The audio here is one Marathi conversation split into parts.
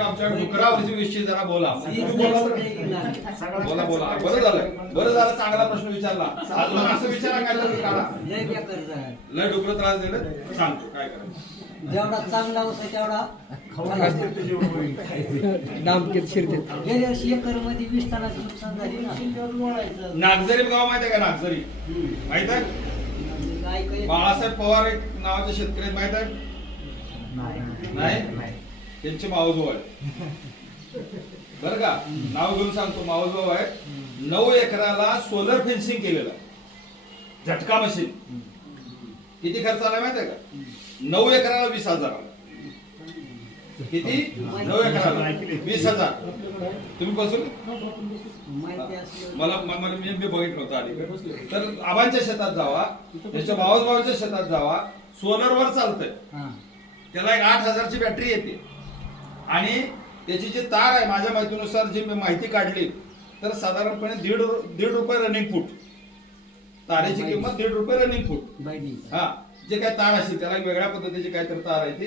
आमच्या डुकरावरची विषयी जरा बोला. बोला बोला. बरं झालं चांगला प्रश्न विचारला. अजून असं विचारा काय तर काढा. लय डुकर त्रास दिले सांगतो काय करायचं. जेवढा चांगला होता तेवढा गेल्या वर्षी एकर मध्ये 20 टनाचं नुकसान झाली ना. नागझरी गाव माहिती आहे का? नागझरी माहित आहे? बाळासाहेब पवार एक नावाचे शेतकरी माहित आहे? नाही. त्यांचे मावसभाऊ आहे बरं का. नाव घेऊन सांगतो. मावसभाऊ आहे. 9 एकराला सोलर फेन्सिंग केलेलं झटका मशीन. किती खर्च आला माहिती आहे का? 9 एकराला 20,000. किती? 9 एकराला 20,000. तुम्ही बसून मला मी बघितलं होतं आधी. तर आबांच्या शेतात जावा, त्याच्या मावसभावाच्या शेतात जावा. सोलरवर चालतंय. त्याला एक 8,000ची बॅटरी येते आणि त्याची जी तार आहे माझ्या माहितीनुसार जी मी माहिती काढली तर साधारणपणे 1.5 रुपये रनिंग फूट. तारेची किंमत 1.5 रुपये रनिंग फूट. हा, जे काय तार असेल त्याला एक वेगळ्या पद्धतीची काहीतरी तार आहे ती.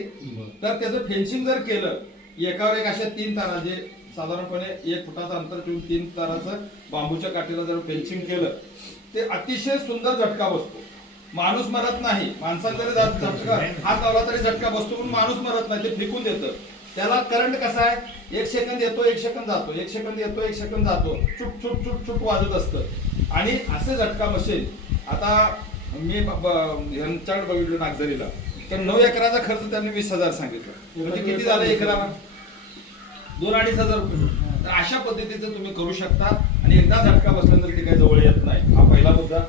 तर त्याचं फेन्सिंग जर केलं एकावर एक अशा 3 तारा, जे साधारणपणे 1 फुटाचं अंतर ठेवून 3 ताराचं बांबूच्या काठीला जर फेन्सिंग केलं ते अतिशय सुंदर झटका बसतो. माणूस मरत नाही. माणसाला जरी झटका हात लावला तरी झटका बसतो पण माणूस मरत नाही. ते फेकून देतं. त्याला करंट कसा आहे? 1 सेकंद येतो 1 सेकंद जातो, 1 सेकंद येतो 1 सेकंद जातो, चुट चुट चुट चुट वाजत असतं. आणि असे झटका मशीन आता मी यांच्याकडे बघितलं नागझरीला. तर 9 एकराचा खर्च त्यांनी 20,000 सांगितलं. म्हणजे किती झालं एकराला? 2-2.5 हजार रुपये. तर अशा पद्धतीचं तुम्ही करू शकता. आणि एकदा झटका बसल्यानंतर ते काही जवळ येत नाही. हा पहिला मुद्दा.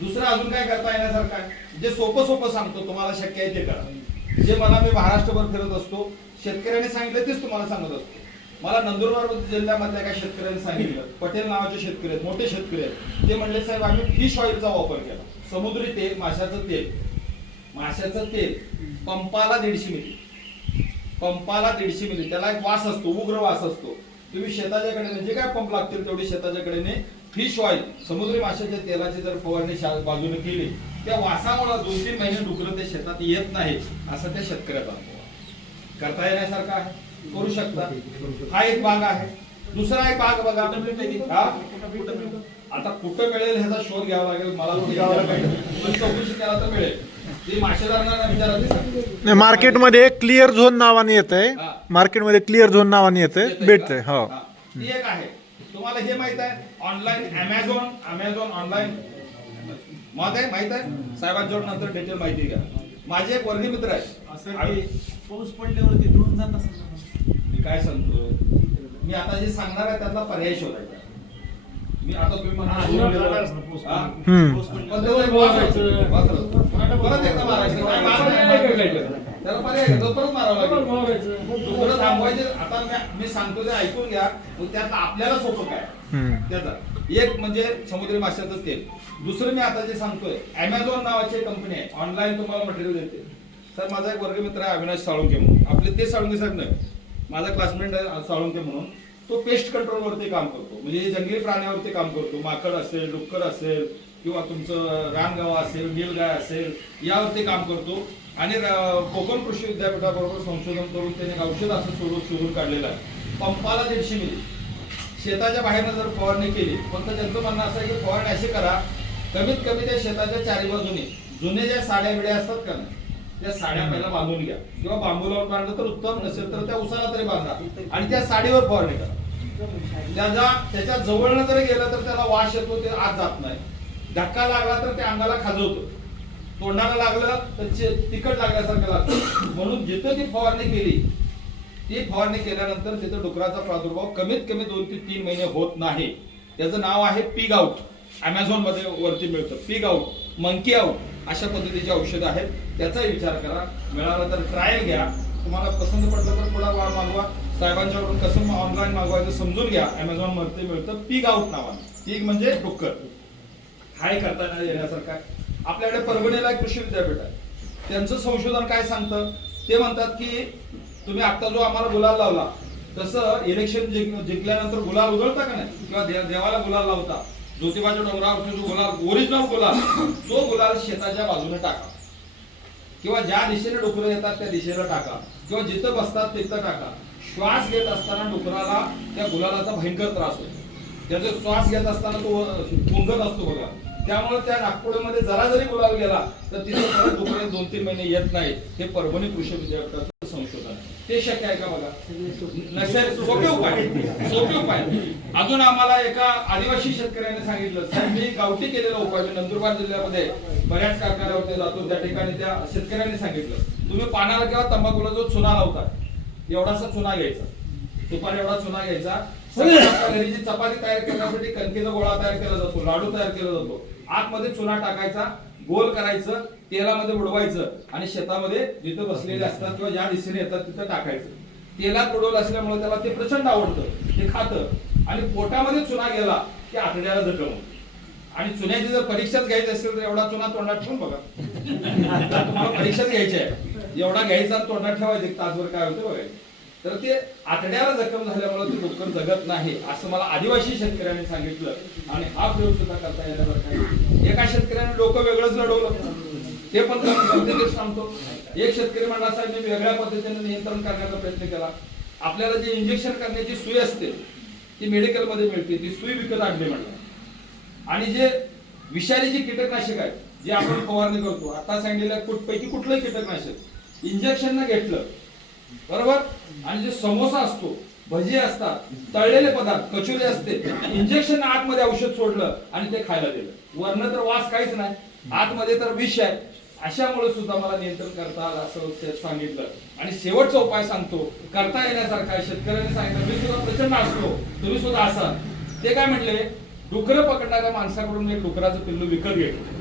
दुसरा अजून काय करता येण्यासारखं आहे? जे सोपं सांगतो तुम्हाला शक्य आहे ते करा. जे मला मी महाराष्ट्रभर फिरत असतो, शेतकऱ्यांनी सांगितलं तेच तुम्हाला सांगत असतो. मला नंदुरबार जिल्ह्यामधल्या एका शेतकऱ्यांनी सांगितलं, पटेल नावाचे शेतकरी आहेत, मोठे शेतकरी आहेत. ते म्हणले साहेब आम्ही फिश ऑइलचा वापर केला. समुद्री तेल, माशाचं तेल पंपाला 150 मिली. पंपाला 150 मिली. त्याला एक वास असतो, उग्र वास असतो. तुम्ही शेताच्या कडेने जे काय पंप लागतील तेवढी शेताच्या कडेने फिश ऑइल, समुद्री माशाच्या तेलाची जर फवारणी बाजूने केली, त्या वासामुळे 2-3 महिने डुकरं ते शेतात येत नाही असं त्या शेतकऱ्याचा अनुभव करता येण्यासारखा आहे. करू शकता. हा एक भाग आहे. दुसरा एक भाग बघा. आता कुठं मिळेल ह्याचा शोध घ्यावा लागेल. मला चौकशी केला तर मिळेल. ते मासेदारांना विचारा. मार्केटमध्ये क्लिअर झोन नावाने येतंय. मार्केटमध्ये क्लिअर झोन नावाने येतंय, भेटतंय. हो, ती एक आहे. तुम्हाला हे माहित आहे ऑनलाईन अमेझॉन ऑनलाईन माहित आहे? साहेबांजवळ नंतर डिटेल माहिती घ्या. माझे एक वर्ग मित्र आहे. पाऊस पडल्यावरती ड्रोन जात असेल. मी काय सांगतो, मी आता जे सांगणार आहे त्यातला पर्याय शोधायचा. मी आता तुम्ही परत एकदा मारायचं त्याला पर्याय परत मारावं लागेल. थांबवायचे. आता मी सांगतो ते ऐकून घ्या. त्यात आपल्याला सोपं काय त्याचा एक म्हणजे समुद्री माशाचं तेल. दुसरं मी आता जे सांगतोय अमेझॉन नावाची कंपनी आहे. ऑनलाईन तुम्हाला मटेरियल देते. सर माझा एक वर्ग मित्र आहे अविनाश साळुंके म्हणून. आपले ते साळुंके साहेब नाही, माझा क्लासमेट आहे साळुंके म्हणून. तो पेस्ट कंट्रोल वरती काम करतो. म्हणजे जंगली प्राण्यावरती काम करतो. माकड असेल, डुक्कर असेल किंवा तुमचं रानगावा असेल, नीलगाय असेल, यावरती काम करतो. आणि कोकण कृषी विद्यापीठाबरोबर संशोधन करून त्याने औषध असं शोधून काढलेलं आहे. पंपाला 150 मिली. शेताच्या बाहेरनं जर फवारणी केली, फक्त त्यांचं म्हणणं असं आहे की फवारणी अशी करा, कमीत कमी त्या शेताच्या 4 बाजूने जुने ज्या साड्या बिड्या असतात का नाही त्या साड्या पहिला बांधून घ्या. किंवा बांबू लावून बांधलं तर उत्तम, नसेल तर त्या उसाला तरी बांधा आणि त्या साडीवर फवारणी करा. त्याच्या जवळनं जर गेलं तर त्याला वास येतो, ते आत जात नाही. धक्का लागला तर ते अंगाला खाजवतो. तोंडाला लागलं तर तिखट लागल्यासारखं लागतं. म्हणून जिथं ती फवारणी केली, ती फवारणी केल्यानंतर तिथं डुकराचा प्रादुर्भाव कमीत कमी 2 ते 3 महिने होत नाही. त्याचं नाव आहे पिग आउट. अमेझॉन मध्ये वरती मिळतं. पिग आउट, मंकी आउट अशा पद्धतीची औषधं आहेत. त्याचा विचार करा. मिळाला तर ट्रायल घ्या. तुम्हाला पसंत पडलं तर थोडा वाढ मागवा. साहेबांच्याकडून कसं ऑनलाईन मागवायचं समजून घ्या. अमेझॉन वरती मिळतं पिग आउट नावाने. पिग म्हणजे डुक्कर. हाय करता येण्यासारखा. आपल्याकडे परभणीला एक कृषी विद्यापीठ आहे. त्यांचं संशोधन काय सांगतं, ते म्हणतात की तुम्ही आता जो आम्हाला गुलाल लावला तसं इलेक्शन जिंकल्यानंतर गुलाल उधळता का नाही, किंवा देवाला गुलाल लावता, ज्योतिबाच्या डोंगरावरती जो गुलाल ओरिजिनल गुलाल, तो गुलाल शेताच्या बाजूने टाका. किंवा ज्या दिशेने डुकरं येतात त्या दिशेला टाका. किंवा जिथं बसतात तिथं टाका. श्वास घेत असताना डुकराला त्या गुलालाचा भयंकर त्रास होतो. त्याचा श्वास घेत असताना तो फुंकत असतो बघा. त्यामुळे त्या नागपुडीमध्ये जरा जरी गुलाल गेला तर तिथे परत डुकरे 2-3 महिने येत नाही. हे परभणी कृषी विद्यापीठाचं संशोधन आहे. ते शक्य आहे का बघा? नसेल सोपे उपाय. अजून आम्हाला एका आदिवासी शेतकऱ्याने सांगितलं, साहेब मी गावठी केलेला उपाय, मी नंदुरबार जिल्ह्यामध्ये बऱ्याच कारखान्यावरती जातो, त्या ठिकाणी त्या शेतकऱ्यांनी सांगितलं, तुम्ही पानाला किंवा तंबाखूला जो चुना लावता एवढासा चुना घ्यायचा, सुपारी एवढा चुना घ्यायचा. घरी जी चपाती तयार करण्यासाठी कणकेचा गोळा तयार केला जातो, लाडू तयार केला जातो, आतमध्ये चुना टाकायचा, गोल करायचं, तेलामध्ये बुडवायचं आणि शेतामध्ये जिथं बसलेले असतात किंवा ज्या दिशेने येतात तिथं टाकायचं. तेलात बुडवलं असल्यामुळे त्याला ते प्रचंड आवडतं, ते खातं आणि पोटामध्ये चुना गेला की आतड्याला जखम होतं. आणि चुन्याची जर परीक्षाच घ्यायची असेल तर एवढा चुना तोंडात ठेवून बघा. तुम्हाला परीक्षाच घ्यायची आहे, एवढा घ्यायचा तोंडात ठेवायचं, एक तासभर काय होतं बघायचं. तर ते आतड्याला जखम झाल्यामुळे ते डुक्कर जगत नाही असं मला आदिवासी शेतकऱ्यांनी सांगितलं. आणि हा प्रयोग सुद्धा करता येण्यासारखा. एका शेतकऱ्याने डोकं वेगळंच लढवलं, ते पण गमतीशीर सांगतो. एक शेतकरी म्हणला, साहेब मी वेगळ्या पद्धतीने नियंत्रण करण्याचा प्रयत्न केला. आपल्याला जे इंजेक्शन करण्याची सुई असते ती मेडिकलमध्ये मिळते, ती सुई विकत आणली म्हणला. आणि जे विषारी जी कीटकनाशक आहेत जे आपण फवारणी करतो, आता सांगितलेल्या पैकी कुठलंही कीटकनाशक इंजेक्शन न घेतलं बरोबर. आणि जे समोसा असतो, भजी असतात, तळलेले पदार्थ, कचोरी असते, इंजेक्शन आतमध्ये औषध सोडलं आणि ते खायला दिलं. वरनं तर वास काहीच नाही, आतमध्ये तर विष आहे. अशामुळे सुद्धा मला नियंत्रण करता आलं असं सांगितलं. आणि शेवटचा उपाय सांगतो, करता येण्यासारखा आहे. शेतकऱ्यांनी सांगितलं, मी सुद्धा प्रचंड असतो, तुम्ही सुद्धा असाल. ते काय म्हणले, डुकरं पकडणाऱ्या माणसाकडून एक डुकराचं पिल्लू विकत घेतलं.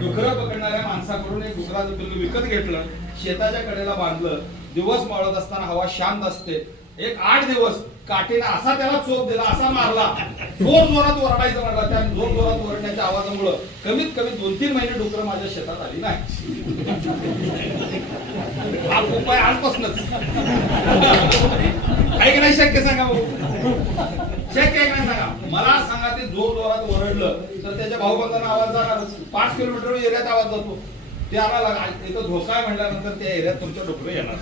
डुकरं पकडणाऱ्या माणसाकडून एक डुकराचं पिल्लू विकत घेतलं, शेताच्या कडेला बांधलं. दिवस मावळत असताना हवा शांत असते. एक 8 दिवस काठीने असा त्याला चोप दिला, असा मारला, जोर जोरात ओरडायचं म्हणला. त्या जोर जोरात ओरडण्याच्या आवाजामुळे कमीत कमी 2-3 महिने डुकरं माझ्या शेतात आली नाही. हा उपाय आजपासूनच आहे की नाही? शक्य सांगा भाऊ, शक्य आहे का सांगा मला? सांगा, ते जोर जोरात ओरडलं तर त्याच्या भाऊबंधांना आवाज जाणारच. 5 किलोमीटर एरियात आवाज जातो. ते आला इथं धोका आहे म्हटल्यानंतर त्या एरियात तुमच्या डुकरं येणार.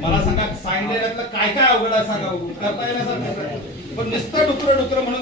मला सांगा, सांगण्यातलं काय काय अवघड आहे सांगा, करता येण्यासारखं. पण नुसतं डुकरं म्हणून